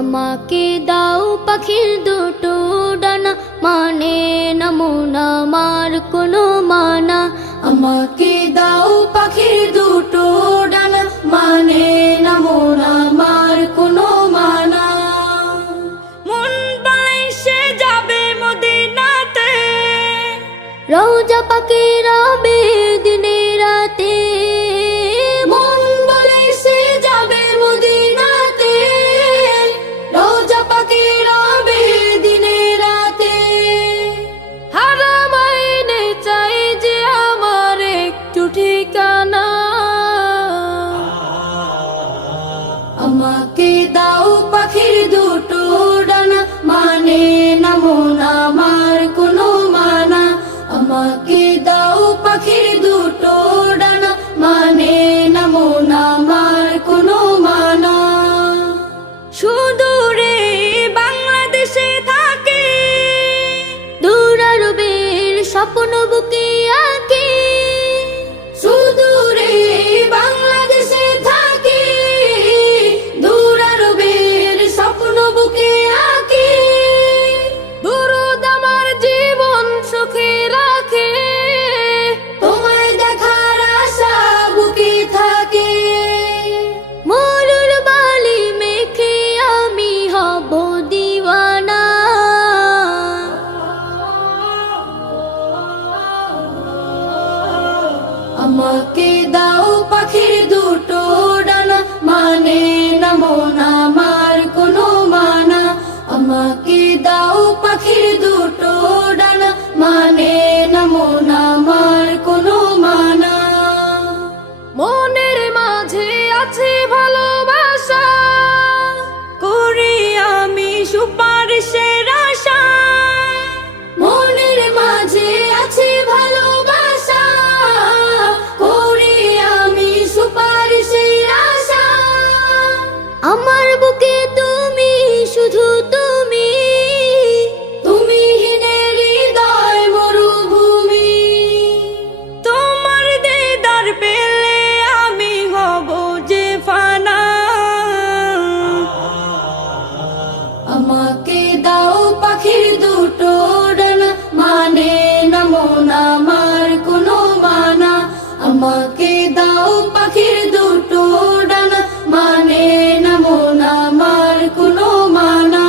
আমাকে দাও পাখির দুটো ডানা, মানে না মন আমার কোনো মানা। আমাকে দাও পাখির দুটো ডানা, মানে না মন আমার কোনো মানা। মন বলে সে যাবে মদিনাতে, রওজা পাকে রবে দিনে রাতে। মন বলে সে যাবে মদিনাতে, রওজা পাকে রবে দিনে রাতে। হারাম আইনে চাই যে আমার একটু ঠিকানা। আমাকে দাও পাখির দুটো ডানা, মানে না মন আমার কোনো মানা। আমাকে দাও পাখির দুটো ডানা, মানে না মন আমার কোনো মানা। সুদূরে বাংলাদেশে থাকে, দূর আরবের স্বপ্ন বুকে আঁকে। সুদূরে বাংলাদেশে থাকে, দূর আরবের স্বপ্ন বুকে আঁকে। দুরুদ আমার জীবন সুখে রাখে, তোমায় দেখার আশা বুকে থাকে। মরুর বালি মেখে আমি হব দিওয়ানা। আমাকে দাও পাখির দুটো ডানা, মানে না মন আমার কোনো মানা। আমাকে দাও পাখির দুটো ডানা, মানে না মন আমার কোনো মানা। মনের মাঝে আছে ভালোবাসা, করি আমি সুপারিশের আশা। মনের মাঝে আছে ভালোবাসা, করি আমি সুপারিশের আশা। আমার বুকে তুমি, শুধু তুমি। তুমি হীনের হৃদয় মরুভূমি। তোমার দিদার পেলে আমি হব যে ফানা। আমাকে দাও পাখির দুটো ডানা, মানে না মন আমার কোনো মানা। আমাকে দাও পাখির দুটো ডানা, মানে না মন আমার কোনো মানা।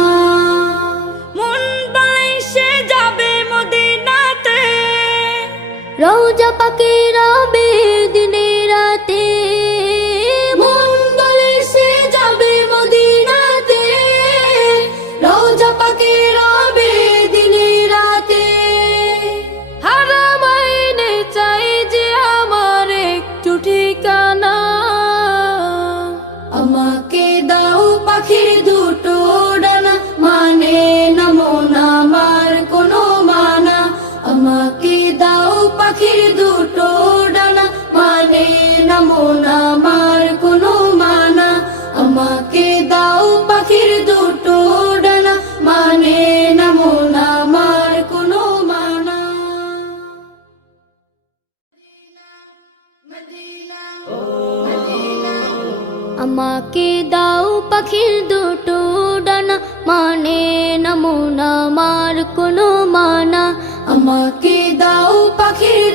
মন বলে সে যাবে মদিনাতে, রওজা পাকে রবে দিনে রাতে। মন বলে সে যাবে মদিনাতে, রওজা পাকে রবে দিনে রাতে। হারাম আইনে চাই যে আমার একটু ঠিকানা। আমাকে দাও পাখির দুটো ডানা, মানে না মন আমার কোনো মানা। আমাকে দাও পাখির দুটো ডানা, মানে না মন আমার কোনো মানা। আমাকে দাও পাখির দুটো ডানা, মানে না মন আমার কোনো মানা। আমাকে দাও পাখির দুটো ডানা, মানে না মন আমার কোনো মানা। আমাকে দাও পাখির